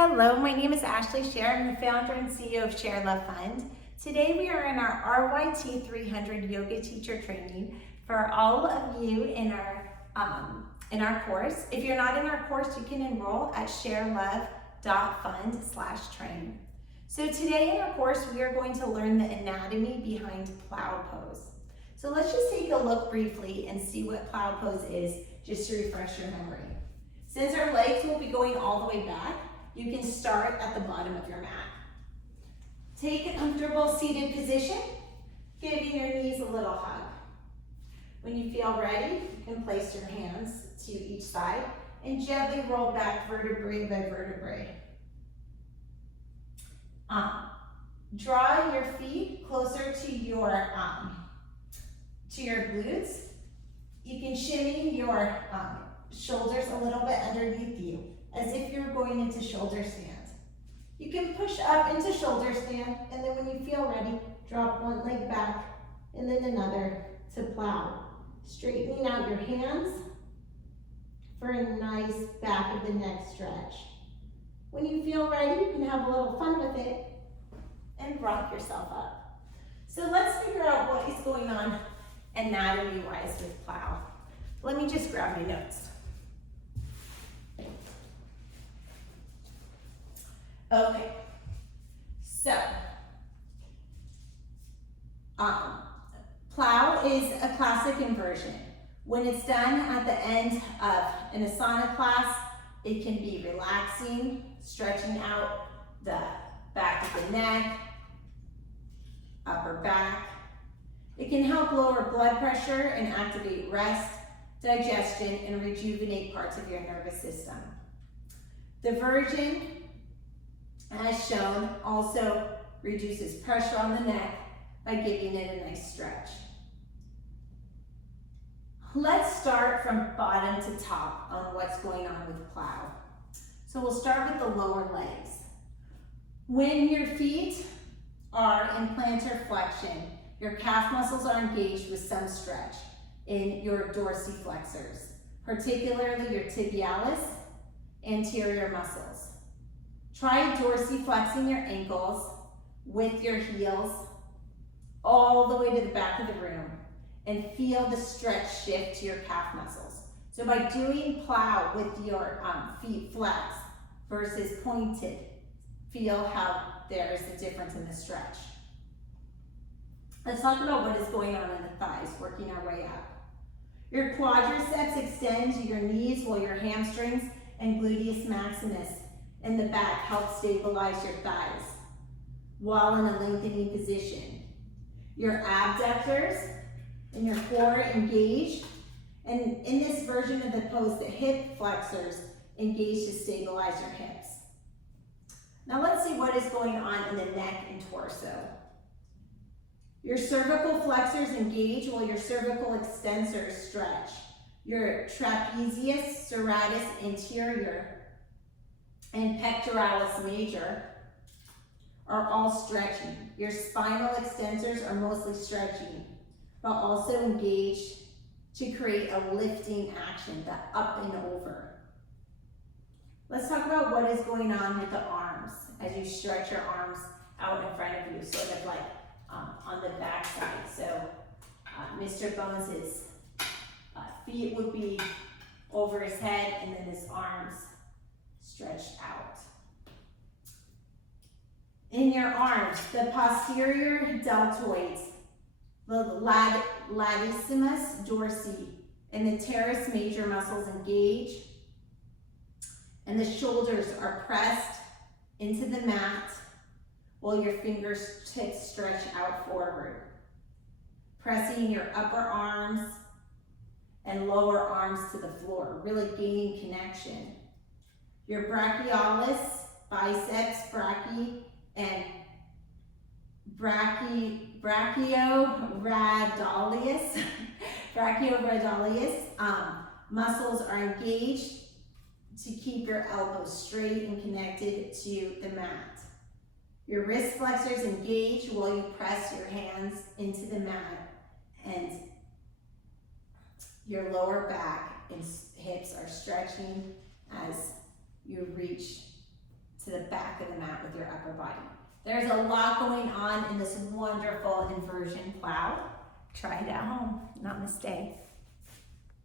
Hello, my name is Ashley Scher. I'm the founder and CEO of ShareLove.Fund. Today we are in our RYT 300 yoga teacher training for all of you in our course. If you're not in our course, you can enroll at ShareLove.Fund/train. So today in our course, we are going to learn the anatomy behind plow pose. So let's just take a look briefly and see what plow pose is, just to refresh your memory. Since our legs will be going all the way back, you can start at the bottom of your mat. Take a comfortable seated position, giving your knees a little hug. When you feel ready, you can place your hands to each side and gently roll back vertebrae by vertebrae. Draw your feet closer to your glutes. You can shimmy your shoulders a little bit underneath you, as if you're going into shoulder stand. You can push up into shoulder stand, and then when you feel ready, drop one leg back and then another to plow. Straightening out your hands for a nice back of the neck stretch. When you feel ready, you can have a little fun with it and rock yourself up. So let's figure out what is going on anatomy-wise with plow. Let me just grab my notes. Okay, so plow is a classic inversion. When it's done at the end of an Halasana class, it can be relaxing, stretching out the back of the neck, upper back. It can help lower blood pressure and activate rest, digestion, and rejuvenate parts of your nervous system. The version, as shown, also reduces pressure on the neck by giving it a nice stretch. Let's start from bottom to top on what's going on with plow. So we'll start with the lower legs. When your feet are in plantar flexion, your calf muscles are engaged with some stretch in your dorsiflexors, particularly your tibialis anterior muscles. Try dorsiflexing your ankles with your heels all the way to the back of the room and feel the stretch shift to your calf muscles. So by doing plow with your feet flexed versus pointed, feel how there is a difference in the stretch. Let's talk about what is going on in the thighs, working our way up. Your quadriceps extend to your knees while your hamstrings and gluteus maximus in the back help stabilize your thighs while in a lengthening position. Your abductors and your core engage, and in this version of the pose, the hip flexors engage to stabilize your hips. Now let's see what is going on in the neck and torso. Your cervical flexors engage while your cervical extensors stretch. Your trapezius, serratus anterior, and pectoralis major are all stretching. Your spinal extensors are mostly stretching, but also engage to create a lifting action, the up and over. Let's talk about what is going on with the arms as you stretch your arms out in front of you, sort of like on the back side. So Mr. Bones' feet would be over his head, and then his arms stretched out. In your arms, the posterior deltoids, the latissimus dorsi, and the teres major muscles engage, and the shoulders are pressed into the mat while your fingers stretch out forward. Pressing your upper arms and lower arms to the floor, really gaining connection. Your brachialis, biceps, brachii, and brachioradialis muscles are engaged to keep your elbows straight and connected to the mat. Your wrist flexors engage while you press your hands into the mat, and your lower back and hips are stretching as you reach to to the back of the mat with your upper body. There's a lot going on in this wonderful inversion plow. Try it at home. Namaste.